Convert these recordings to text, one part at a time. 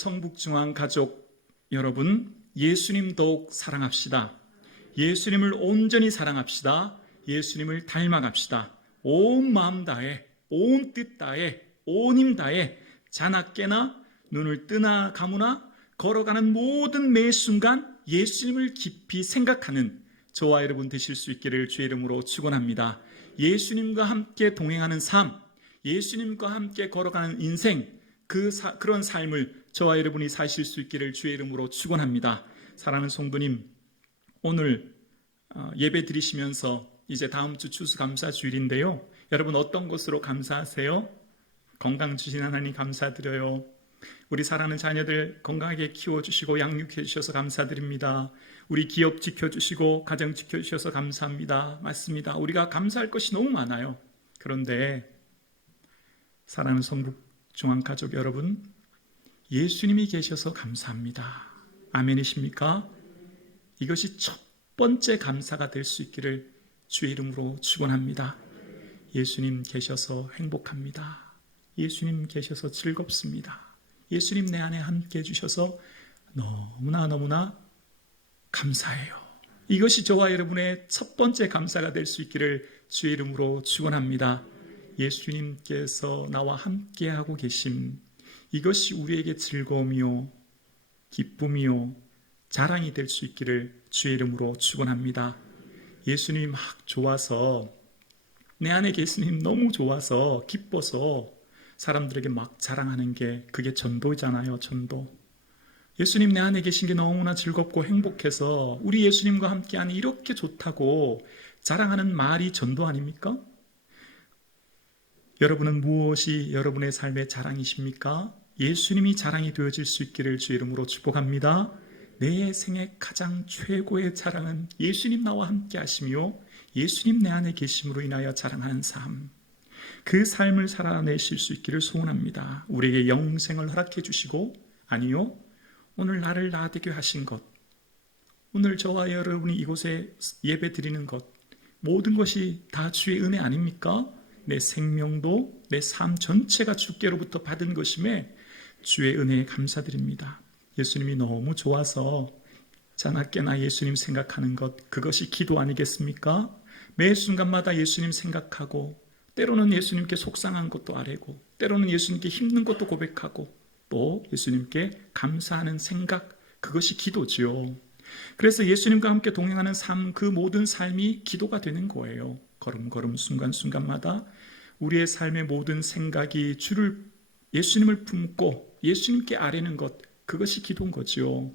성북중앙 가족 여러분, 예수님 더욱 사랑합시다. 예수님을 온전히 사랑합시다. 예수님을 닮아갑시다. 온 마음 다해, 온 뜻 다해, 온 힘 다해 자나 깨나 눈을 뜨나 감으나 걸어가는 모든 매 순간 예수님을 깊이 생각하는 저와 여러분 되실 수 있기를 주의 이름으로 축원합니다. 예수님과 함께 동행하는 삶, 예수님과 함께 걸어가는 인생, 그런 삶을 저와 여러분이 사실 수 있기를 주의 이름으로 축원합니다. 사랑하는 성도님, 오늘 예배 드리시면서 이제 다음 주 추수감사주일인데요. 여러분 어떤 것으로 감사하세요? 건강 주신 하나님 감사드려요. 우리 사랑하는 자녀들 건강하게 키워주시고 양육해 주셔서 감사드립니다. 우리 기업 지켜주시고 가정 지켜주셔서 감사합니다. 맞습니다. 우리가 감사할 것이 너무 많아요. 그런데 사랑하는 성북중앙가족 여러분, 예수님이 계셔서 감사합니다. 아멘이십니까? 이것이 첫 번째 감사가 될 수 있기를 주의 이름으로 축원합니다. 예수님 계셔서 행복합니다. 예수님 계셔서 즐겁습니다. 예수님 내 안에 함께 해주셔서 너무나 감사해요. 이것이 저와 여러분의 첫 번째 감사가 될 수 있기를 주의 이름으로 축원합니다. 예수님께서 나와 함께하고 계심, 이것이 우리에게 즐거움이요 기쁨이요 자랑이 될 수 있기를 주의 이름으로 축원합니다. 예수님이 막 좋아서, 내 안에 예수님 너무 좋아서 기뻐서 사람들에게 막 자랑하는 게 그게 전도잖아요. 전도. 예수님 내 안에 계신 게 너무나 즐겁고 행복해서 우리 예수님과 함께하니 이렇게 좋다고 자랑하는 말이 전도 아닙니까? 여러분은 무엇이 여러분의 삶의 자랑이십니까? 예수님이 자랑이 되어질 수 있기를 주의 이름으로 축복합니다. 내 생애 가장 최고의 자랑은 예수님 나와 함께 하시며 예수님 내 안에 계심으로 인하여 자랑하는 삶, 그 삶을 살아내실 수 있기를 소원합니다. 우리에게 영생을 허락해 주시고, 아니요, 오늘 나를 나되게 하신 것, 오늘 저와 여러분이 이곳에 예배 드리는 것, 모든 것이 다 주의 은혜 아닙니까? 내 생명도 내 삶 전체가 주께로부터 받은 것임에 주의 은혜에 감사드립니다. 예수님이 너무 좋아서 자나 깨나 예수님 생각하는 것, 그것이 기도 아니겠습니까? 매 순간마다 예수님 생각하고, 때로는 예수님께 속상한 것도 아뢰고, 때로는 예수님께 힘든 것도 고백하고, 또 예수님께 감사하는 생각, 그것이 기도지요. 그래서 예수님과 함께 동행하는 삶, 그 모든 삶이 기도가 되는 거예요. 걸음걸음 순간순간마다 우리의 삶의 모든 생각이 예수님을 품고 예수님께 아뢰는 것, 그것이 기도인 거죠.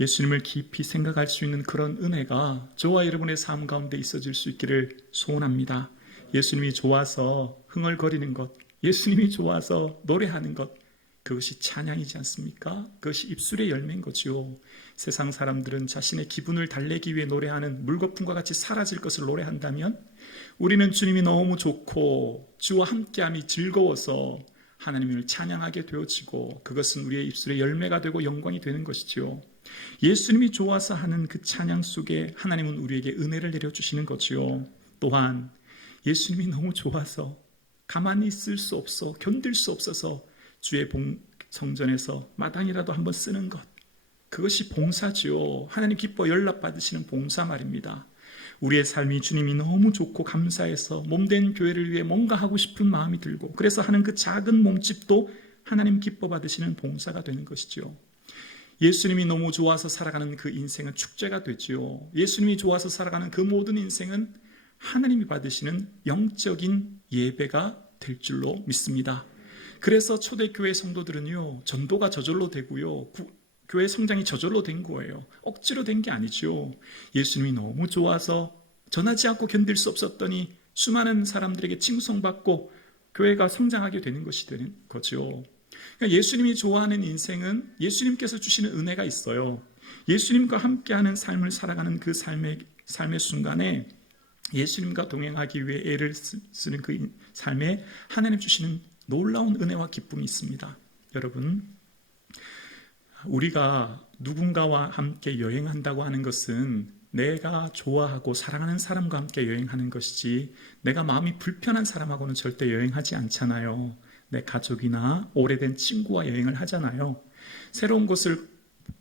예수님을 깊이 생각할 수 있는 그런 은혜가 저와 여러분의 삶 가운데 있어질 수 있기를 소원합니다. 예수님이 좋아서 흥얼거리는 것, 예수님이 좋아서 노래하는 것, 그것이 찬양이지 않습니까? 그것이 입술의 열매인 거죠. 세상 사람들은 자신의 기분을 달래기 위해 노래하는 물거품과 같이 사라질 것을 노래한다면, 우리는 주님이 너무 좋고 주와 함께함이 즐거워서 하나님을 찬양하게 되어지고, 그것은 우리의 입술의 열매가 되고 영광이 되는 것이죠. 예수님이 좋아서 하는 그 찬양 속에 하나님은 우리에게 은혜를 내려주시는 거죠. 또한 예수님이 너무 좋아서 가만히 있을 수 없어, 견딜 수 없어서 주의 성전에서 마당이라도 한번 쓰는 것, 그것이 봉사지요. 하나님 기뻐 연락받으시는 봉사 말입니다. 우리의 삶이 주님이 너무 좋고 감사해서 몸된 교회를 위해 뭔가 하고 싶은 마음이 들고, 그래서 하는 그 작은 몸집도 하나님 기뻐 받으시는 봉사가 되는 것이죠. 예수님이 너무 좋아서 살아가는 그 인생은 축제가 되지요. 예수님이 좋아서 살아가는 그 모든 인생은 하나님이 받으시는 영적인 예배가 될 줄로 믿습니다. 그래서 초대교회 성도들은요, 전도가 저절로 되고요, 교회 성장이 저절로 된 거예요. 억지로 된 게 아니죠. 예수님이 너무 좋아서 전하지 않고 견딜 수 없었더니 수많은 사람들에게 칭송받고 교회가 성장하게 되는 것이 되는 거죠. 그러니까 예수님이 좋아하는 인생은 예수님께서 주시는 은혜가 있어요. 예수님과 함께하는 삶을 살아가는 그 삶의 순간에 예수님과 동행하기 위해 애를 쓰는 그 삶에 하나님 주시는 놀라운 은혜와 기쁨이 있습니다. 여러분, 우리가 누군가와 함께 여행한다고 하는 것은 내가 좋아하고 사랑하는 사람과 함께 여행하는 것이지, 내가 마음이 불편한 사람하고는 절대 여행하지 않잖아요. 내 가족이나 오래된 친구와 여행을 하잖아요. 새로운 것을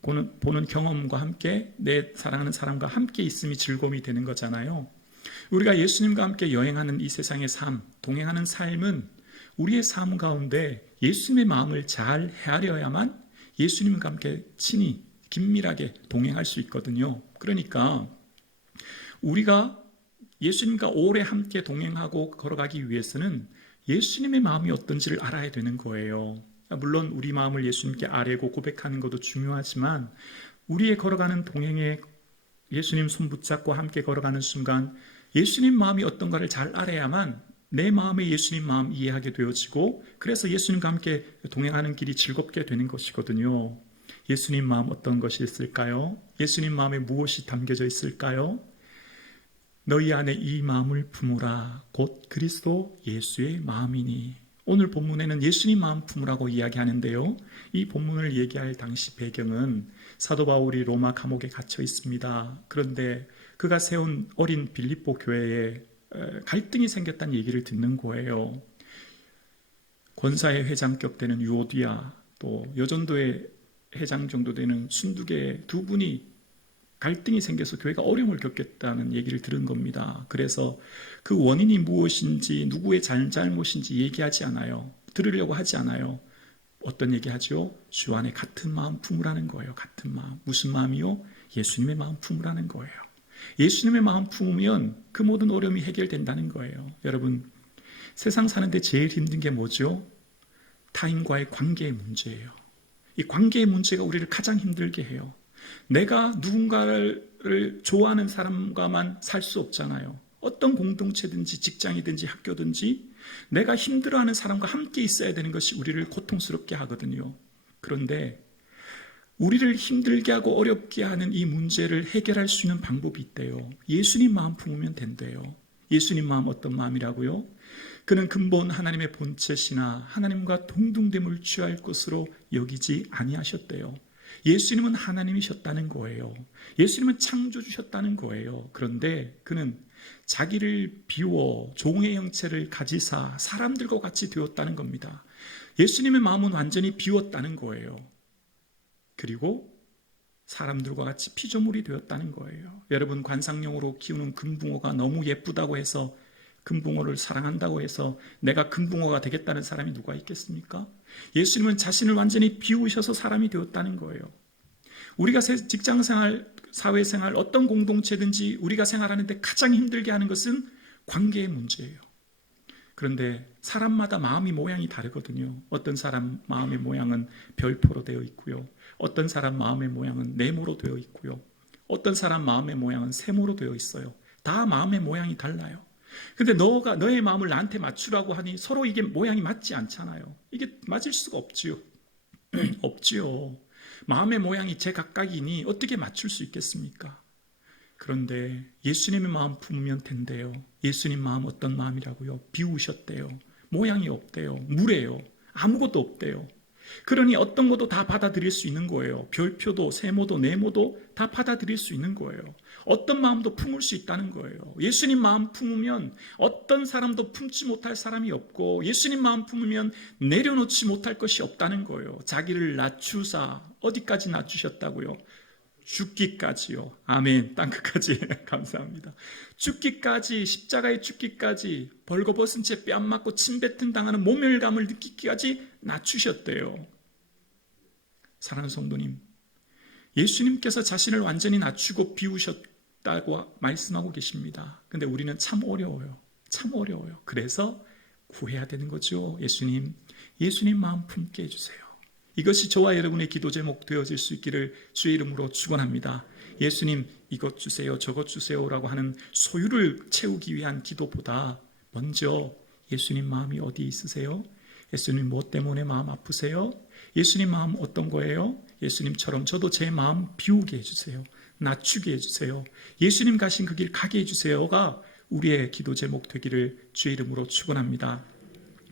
보는 경험과 함께 내 사랑하는 사람과 함께 있음이 즐거움이 되는 거잖아요. 우리가 예수님과 함께 여행하는 이 세상의 삶, 동행하는 삶은 우리의 삶 가운데 예수님의 마음을 잘 헤아려야만 예수님과 함께 친히 긴밀하게 동행할 수 있거든요. 그러니까 우리가 예수님과 오래 함께 동행하고 걸어가기 위해서는 예수님의 마음이 어떤지를 알아야 되는 거예요. 물론 우리 마음을 예수님께 아뢰고 고백하는 것도 중요하지만 우리의 걸어가는 동행에 예수님 손 붙잡고 함께 걸어가는 순간 예수님 마음이 어떤가를 잘 알아야만 내 마음에 예수님 마음 이해하게 되어지고 그래서 예수님과 함께 동행하는 길이 즐겁게 되는 것이거든요. 예수님 마음 어떤 것이 있을까요? 예수님 마음에 무엇이 담겨져 있을까요? 너희 안에 이 마음을 품으라 곧 그리스도 예수의 마음이니. 오늘 본문에는 예수님 마음 품으라고 이야기하는데요. 이 본문을 얘기할 당시 배경은 사도 바울이 로마 감옥에 갇혀 있습니다. 그런데 그가 세운 어린 빌립보 교회에 갈등이 생겼다는 얘기를 듣는 거예요. 권사의 회장급 되는 유오디아 또 여전도의 회장 정도 되는 순두계 두 분이 갈등이 생겨서 교회가 어려움을 겪겠다는 얘기를 들은 겁니다. 그래서 그 원인이 무엇인지 누구의 잘못인지 얘기하지 않아요. 들으려고 하지 않아요. 어떤 얘기하죠? 주 안에 같은 마음 품으라는 거예요. 같은 마음. 무슨 마음이요? 예수님의 마음 품으라는 거예요. 예수님의 마음 품으면 그 모든 어려움이 해결된다는 거예요. 여러분, 세상 사는데 제일 힘든 게 뭐죠? 타인과의 관계의 문제예요. 이 관계의 문제가 우리를 가장 힘들게 해요. 내가 누군가를 좋아하는 사람과만 살 수 없잖아요. 어떤 공동체든지 직장이든지 학교든지 내가 힘들어하는 사람과 함께 있어야 되는 것이 우리를 고통스럽게 하거든요. 그런데 우리를 힘들게 하고 어렵게 하는 이 문제를 해결할 수 있는 방법이 있대요. 예수님 마음 품으면 된대요. 예수님 마음 어떤 마음이라고요? 그는 근본 하나님의 본체시나 하나님과 동등됨을 취할 것으로 여기지 아니하셨대요. 예수님은 하나님이셨다는 거예요. 예수님은 창조주셨다는 거예요. 그런데 그는 자기를 비워 종의 형체를 가지사 사람들과 같이 되었다는 겁니다. 예수님의 마음은 완전히 비웠다는 거예요. 그리고 사람들과 같이 피조물이 되었다는 거예요. 여러분, 관상용으로 키우는 금붕어가 너무 예쁘다고 해서 금붕어를 사랑한다고 해서 내가 금붕어가 되겠다는 사람이 누가 있겠습니까? 예수님은 자신을 완전히 비우셔서 사람이 되었다는 거예요. 우리가 직장생활, 사회생활, 어떤 공동체든지 우리가 생활하는데 가장 힘들게 하는 것은 관계의 문제예요. 그런데 사람마다 마음이 모양이 다르거든요. 어떤 사람 마음의 모양은 별표로 되어 있고요. 어떤 사람 마음의 모양은 네모로 되어 있고요. 어떤 사람 마음의 모양은 세모로 되어 있어요. 다 마음의 모양이 달라요. 근데 너의 마음을 나한테 맞추라고 하니 서로 이게 모양이 맞지 않잖아요. 이게 맞을 수가 없지요. 없지요. 마음의 모양이 제각각이니 어떻게 맞출 수 있겠습니까? 그런데 예수님의 마음 품으면 된대요. 예수님 마음 어떤 마음이라고요? 비우셨대요. 모양이 없대요. 무래요. 아무것도 없대요. 그러니 어떤 것도 다 받아들일 수 있는 거예요. 별표도 세모도 네모도 다 받아들일 수 있는 거예요. 어떤 마음도 품을 수 있다는 거예요. 예수님 마음 품으면 어떤 사람도 품지 못할 사람이 없고 예수님 마음 품으면 내려놓지 못할 것이 없다는 거예요. 자기를 낮추사 어디까지 낮추셨다고요? 죽기까지요. 아멘. 땅끝까지. 감사합니다. 죽기까지, 십자가의 죽기까지, 벌거벗은 채 뺨 맞고 침 뱉은 당하는 모멸감을 느끼기까지 낮추셨대요. 사랑하는 성도님, 예수님께서 자신을 완전히 낮추고 비우셨다고 말씀하고 계십니다. 근데 우리는 참 어려워요. 참 어려워요. 그래서 구해야 되는 거죠. 예수님 마음 품게 해주세요. 이것이 저와 여러분의 기도 제목 되어질 수 있기를 주의 이름으로 축원합니다. 예수님 이것 주세요 저것 주세요라고 하는 소유를 채우기 위한 기도보다 먼저 예수님 마음이 어디 있으세요? 예수님 무엇 때문에 마음 아프세요? 예수님 마음 어떤 거예요? 예수님처럼 저도 제 마음 비우게 해주세요. 낮추게 해주세요. 예수님 가신 그 길 가게 해주세요가 우리의 기도 제목 되기를 주의 이름으로 축원합니다.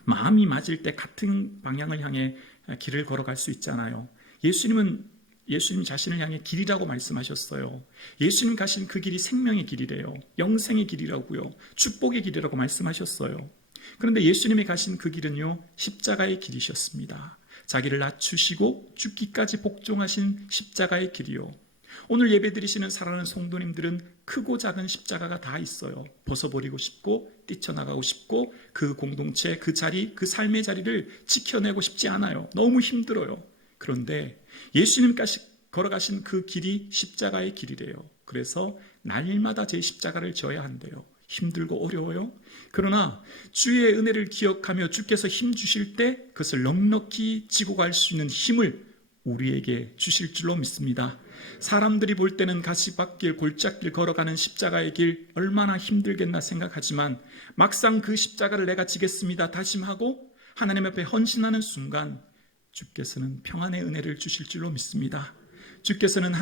마음이 맞을 때 같은 방향을 향해 길을 걸어갈 수 있잖아요. 예수님 자신을 향해 길이라고 말씀하셨어요. 예수님 가신 그 길이 생명의 길이래요. 영생의 길이라고요. 축복의 길이라고 말씀하셨어요. 그런데 예수님이 가신 그 길은요, 십자가의 길이셨습니다. 자기를 낮추시고 죽기까지 복종하신 십자가의 길이요. 오늘 예배드리시는 사랑하는 성도님들은 크고 작은 십자가가 다 있어요. 벗어버리고 싶고 뛰쳐나가고 싶고 그 공동체, 그 자리, 그 삶의 자리를 지켜내고 싶지 않아요. 너무 힘들어요. 그런데 예수님까지 걸어가신 그 길이 십자가의 길이래요. 그래서 날마다 제 십자가를 져야 한대요. 힘들고 어려워요. 그러나 주의 은혜를 기억하며 주께서 힘 주실 때 그것을 넉넉히 지고 갈 수 있는 힘을 우리에게 주실 줄로 믿습니다. 사람들이 볼 때는 가시밭길 골짜길 걸어가는 십자가의 길 얼마나 힘들겠나 생각하지만 막상 그 십자가를 내가 지겠습니다 다짐하고 하나님 앞에 헌신하는 순간 주께서는 평안의 은혜를 주실 줄로 믿습니다. 주께서는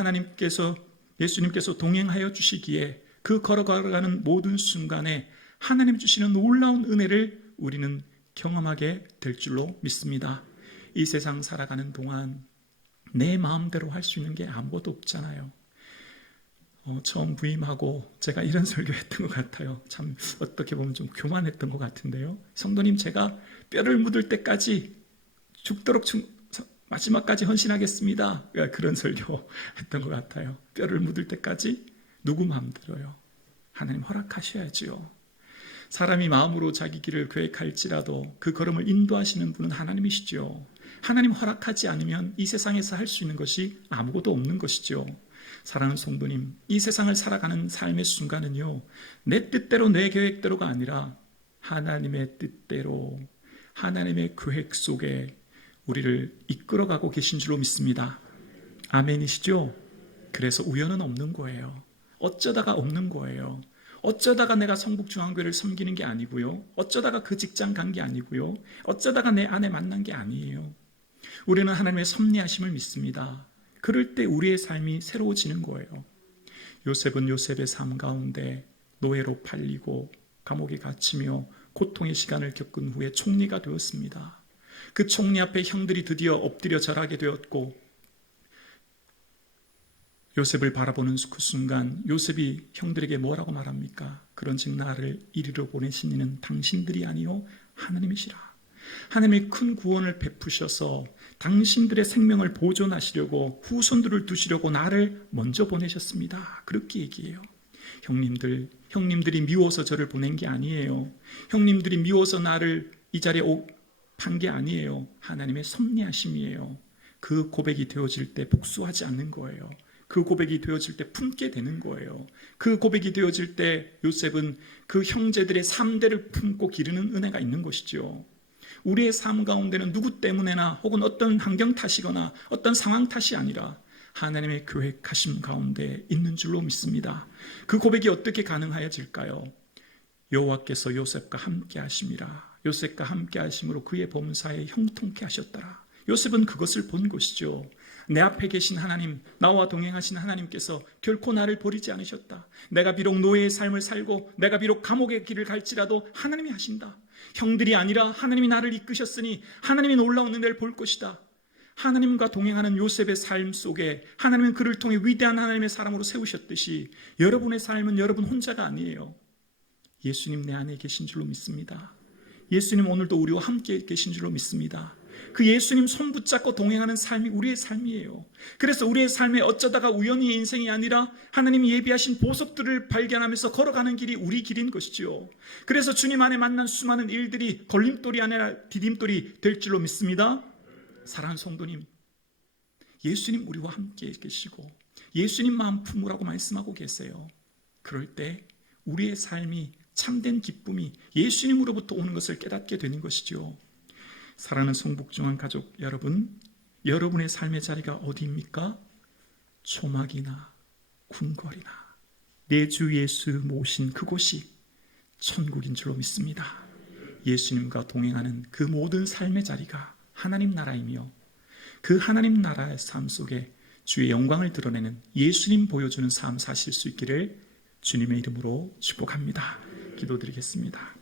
예수님께서 동행하여 주시기에 그 걸어가는 모든 순간에 하나님 주시는 놀라운 은혜를 우리는 경험하게 될 줄로 믿습니다. 이 세상 살아가는 동안 내 마음대로 할 수 있는 게 아무것도 없잖아요. 처음 부임하고 제가 이런 설교했던 것 같아요. 참 어떻게 보면 좀 교만했던 것 같은데요. 성도님, 제가 뼈를 묻을 때까지 죽도록 마지막까지 헌신하겠습니다. 그런 설교했던 것 같아요. 뼈를 묻을 때까지 누구 마음대로요. 하나님 허락하셔야지요. 사람이 마음으로 자기 길을 계획할지라도 그 걸음을 인도하시는 분은 하나님이시죠. 하나님 허락하지 않으면 이 세상에서 할 수 있는 것이 아무것도 없는 것이죠. 사랑하는 성도님, 이 세상을 살아가는 삶의 순간은요, 내 뜻대로 내 계획대로가 아니라 하나님의 뜻대로 하나님의 계획 속에 우리를 이끌어가고 계신 줄로 믿습니다. 아멘이시죠? 그래서 우연은 없는 거예요. 어쩌다가 없는 거예요. 어쩌다가 내가 성북중앙교회를 섬기는 게 아니고요. 어쩌다가 그 직장 간 게 아니고요. 어쩌다가 내 아내 만난 게 아니에요. 우리는 하나님의 섭리하심을 믿습니다. 그럴 때 우리의 삶이 새로워지는 거예요. 요셉은 요셉의 삶 가운데 노예로 팔리고 감옥에 갇히며 고통의 시간을 겪은 후에 총리가 되었습니다. 그 총리 앞에 형들이 드디어 엎드려 절하게 되었고 요셉을 바라보는 그 순간 요셉이 형들에게 뭐라고 말합니까? 그런즉 나를 이리로 보내신 이는 당신들이 아니요 하나님이시라. 하나님의 큰 구원을 베푸셔서 당신들의 생명을 보존하시려고 후손들을 두시려고 나를 먼저 보내셨습니다. 그렇게 얘기해요. 형님들이 미워서 저를 보낸 게 아니에요. 형님들이 미워서 나를 이 자리에 판 게 아니에요. 하나님의 섭리하심이에요. 그 고백이 되어질 때 복수하지 않는 거예요. 그 고백이 되어질 때 품게 되는 거예요. 그 고백이 되어질 때 요셉은 그 형제들의 3대를 품고 기르는 은혜가 있는 것이죠. 우리의 삶 가운데는 누구 때문에나 혹은 어떤 환경 탓이거나 어떤 상황 탓이 아니라 하나님의 계획하심 가운데 있는 줄로 믿습니다. 그 고백이 어떻게 가능하여질까요? 여호와께서 요셉과 함께 하심이라. 요셉과 함께 하심으로 그의 범사에 형통케 하셨더라. 요셉은 그것을 본 것이죠. 내 앞에 계신 하나님, 나와 동행하신 하나님께서 결코 나를 버리지 않으셨다. 내가 비록 노예의 삶을 살고 내가 비록 감옥의 길을 갈지라도 하나님이 하신다. 형들이 아니라 하나님이 나를 이끄셨으니 하나님이 놀라운 은혜를 볼 것이다. 하나님과 동행하는 요셉의 삶 속에 하나님은 그를 통해 위대한 하나님의 사람으로 세우셨듯이 여러분의 삶은 여러분 혼자가 아니에요. 예수님 내 안에 계신 줄로 믿습니다. 예수님 오늘도 우리와 함께 계신 줄로 믿습니다. 그 예수님 손 붙잡고 동행하는 삶이 우리의 삶이에요. 그래서 우리의 삶에 어쩌다가 우연히 인생이 아니라 하나님이 예비하신 보석들을 발견하면서 걸어가는 길이 우리 길인 것이죠. 그래서 주님 안에 만난 수많은 일들이 걸림돌이 아니라 디딤돌이 될 줄로 믿습니다. 사랑하는 성도님, 예수님 우리와 함께 계시고 예수님 마음 품으라고 말씀하고 계세요. 그럴 때 우리의 삶이 참된 기쁨이 예수님으로부터 오는 것을 깨닫게 되는 것이죠. 사랑하는 성북중앙 가족 여러분, 여러분의 삶의 자리가 어디입니까? 초막이나 궁궐이나 내 주 예수 모신 그곳이 천국인 줄로 믿습니다. 예수님과 동행하는 그 모든 삶의 자리가 하나님 나라이며 그 하나님 나라의 삶 속에 주의 영광을 드러내는 예수님 보여주는 삶 사실 수 있기를 주님의 이름으로 축복합니다. 기도드리겠습니다.